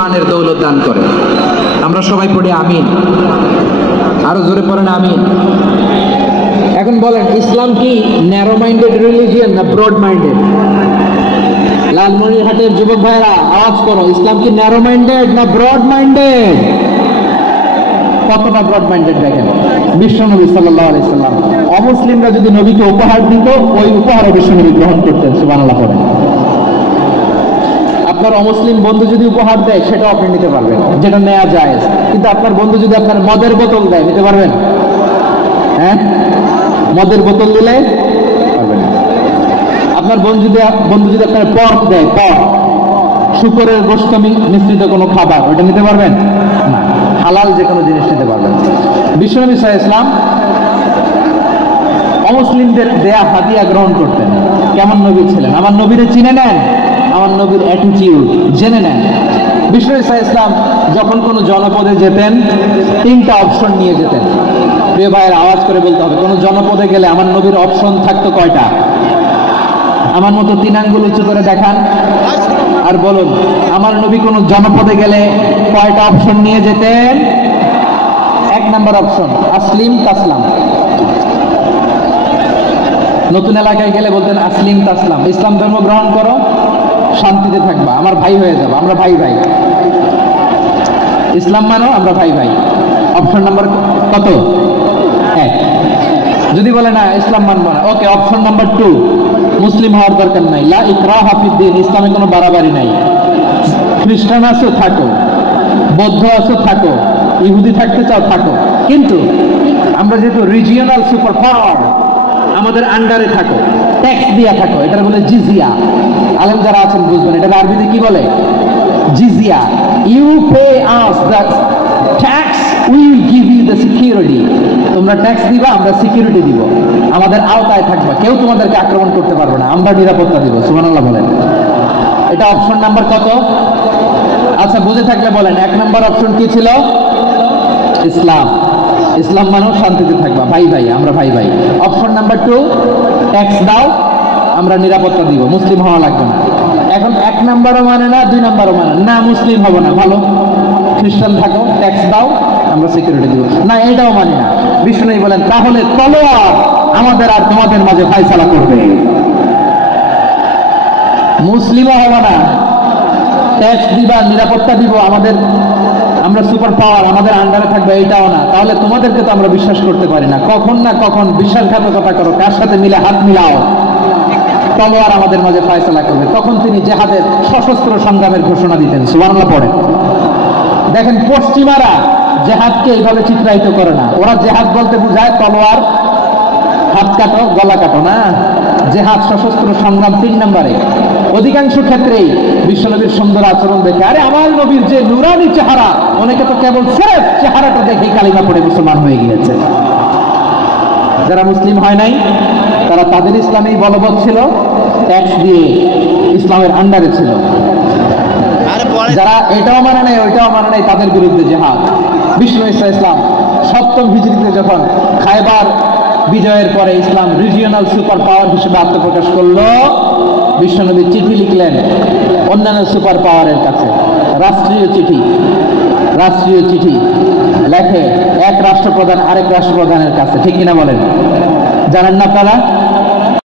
ইমানের দৌলত দান করে। আমরা সবাই পড়ি আমিন, আরো জোরে পড়েন আমিন। এখন বলেন, ইসলাম কি ন্যারো মাইন্ডেড রিলিজিয়ন না ব্রড মাইন্ডেড? লালমনিরহাটের যুবক ভাইরা আওয়াজ করো, ইসলাম কি ন্যারো মাইন্ডেড না ব্রড মাইন্ডেড? কতটা ব্রড মাইন্ডেড দেখেন, বিশ্বনবী সাল্লাল্লাহু আলাইহি সাল্লাম অমুসলিমরা যদি নবীকে উপহার দিত, ওই উপহারও বিশ্বনবী গ্রহণ করতেন। সুবহানাল্লাহ পড়েন। আপনার অমুসলিম বন্ধু যদি উপহার দেয়, সেটাও আপনি নিতে পারবেন, যেটা নেওয়া যায়। কিন্তু আপনার বন্ধু যদি আপনার মদের বোতল দেয়, নিতে পারবেন? হ্যাঁ, মদের বোতল দিলে পারবেন না। আপনার বন্ধু যদি আপনার পর্ক দেয়, পর্ক, শুকরের গোশত মিশ্রিত কোনো খাবার, ওটা নিতে পারবেন না। হালাল যে কোনো জিনিস নিতে পারবেন। বিশ্বনবী সাল্লাল্লাহু আলাইহি ওয়াসাল্লাম অমুসলিমদের দেয়া হাদিয়া গ্রহণ করতেন। কেমন নবী ছিলেন? আমার নবীরে চিনে নেন, আমার নবীর অ্যাটিটিউড জেনে নেন। বিশ্বনবী সাল্লাল্লাহু আলাইহি ওয়াসাল্লাম যখন কোনো জনপদে যেতেন, 3টা অপশন নিয়ে যেতেন। প্রিয় ভাইয়ের, আওয়াজ করে বলতে হবে, কোনো জনপদে গেলে আমার নবীর অপশন থাকতো কয়টা? আমার মতো 3 আঙ্গুল উঁচু করে দেখান আর বলুন, আমার নবী কোন জনপদে গেলে কয়টা অপশন নিয়ে যেতেন? 1 নাম্বার অপশন, আসলিম তাসলাম। নতুন এলাকায় গেলে বলতেন আসলিম তাসলাম, ইসলাম ধর্ম গ্রহণ করো, শান্তিতে থাকবা, আমার ভাই হয়ে যাবো, আমরা ভাই ভাই। ইসলাম মানো, আমরা ভাই ভাই। অপশন নাম্বার কত? 1। যদি বলে না ইসলাম মানবো না, ওকে, অপশন নাম্বার 2, মুসলিম হওয়ার দরকার নাই, লা ইকরাহা ফিদ্দিন, ইসলামে কোনো বাড়াবাড়ি নাই। খ্রিস্টান আছো থাকো, বৌদ্ধ আছো থাকো, ইহুদি থাকতে চাও থাকো, কিন্তু আমরা যেহেতু রিজিওনাল সুপার পাওয়ার, আমাদের আন্ডারে থাকো, ট্যাক্স দিয়া থাকো, এটা বলে জিজিয়া। আলেম যারা আছেন বুঝবেন, এটা আরবিতে কি বলে? জিজিয়া। You pay us the tax, we will give you the security. তোমরা ট্যাক্স দিবা, আমরা সিকিউরিটি দিব, আমাদের আওতায় থাকবা, কেউ তোমাদেরকে আক্রমণ করতে পারবে না, আমরা নিরাপত্তা দিব। সুবহানাল্লাহ বলেন। এটা অপশন নাম্বার কত? আচ্ছা, বুঝে থাকলে বলেন, 1 নাম্বার অপশন কি ছিল? ইসলাম। ইসলাম মানো, শান্তিতে থাকবা, ভাই ভাই, আমরা ভাই ভাই। অপশন নাম্বার 2, ট্যাক্স দাও, আমরা নিরাপত্তা দিব, মুসলিম হওয়া লাগবে না। এখন 1 নাম্বারও মানে না, 2 নাম্বারও মানে না, মুসলিম হবো না, ভালো, খ্রিস্টান থাকো, ট্যাক্স দাও, আমরা সিকিউরিটি দিব না, এটাও মানি না। বিষ্ণু বলেন, তাহলে তলোয়ার আমাদের আর তোমাদের মাঝে ফায়সালা করবে। মুসলিমও হবে না, ট্যাক্স দিবা, নিরাপত্তা দিব, আমরা সুপার পাওয়ার, আমাদের আন্ডারে থাকবে, এটাও না। তাহলে তোমাদেরকে তো আমরা বিশ্বাস করতে পারি না, কখন না কখন বিশ্বাসঘাতকতা করো, কার সাথে মিলে হাত মিলাও, তলোয়ার আমাদের মাঝে ফায়সালা করবে। তখন তিনি জিহাদের সশস্ত্র সংগ্রামের ঘোষণা দিতেন। সুবহানাল্লাহ পড়ে। দেখেন, পশ্চিমারা জেহাদকে এইভাবে চিত্রায়িত করে না। ওরা জেহাদ বলতে বোঝায় তলোয়ার, হাত কাটো, গলা কাটো না। জেহাদ সশস্ত্র সংগ্রাম 3 নম্বরে। অধিকাংশ ক্ষেত্রেই বিশ্বনবীর সুন্দর আচরণ দেখে, আরে আমার নবীর যে নুরানি চেহারা, অনেকে তো কেবল সির্ফ চেহারাটা দেখে কালিমা পড়ে মুসলমান হয়ে গিয়েছে। যারা মুসলিম হয় নাই, তারা তাদের ইসলামেই বলবৎ ছিল, ট্যাক্স দিয়ে ইসলামের আন্ডারে ছিল। যারা এটাও মানে নাই, ওইটাও মানে নাই, তাদের বিরুদ্ধে জিহাদ। বিশ্বনবী ইসলাম 7ম হিজরিতে যখন খায়বার বিজয়ের পরে ইসলাম রিজিওনাল সুপার পাওয়ার হিসেবে আত্মপ্রকাশ করলো, বিশ্বনবী চিঠি লিখলেন অন্যান্য সুপার পাওয়ারের কাছে, রাষ্ট্রীয় চিঠি লেখে এক রাষ্ট্রপ্রধান আরেক রাষ্ট্রপ্রধানের কাছে। ঠিক কিনা বলেন? জানেন না আপনারা?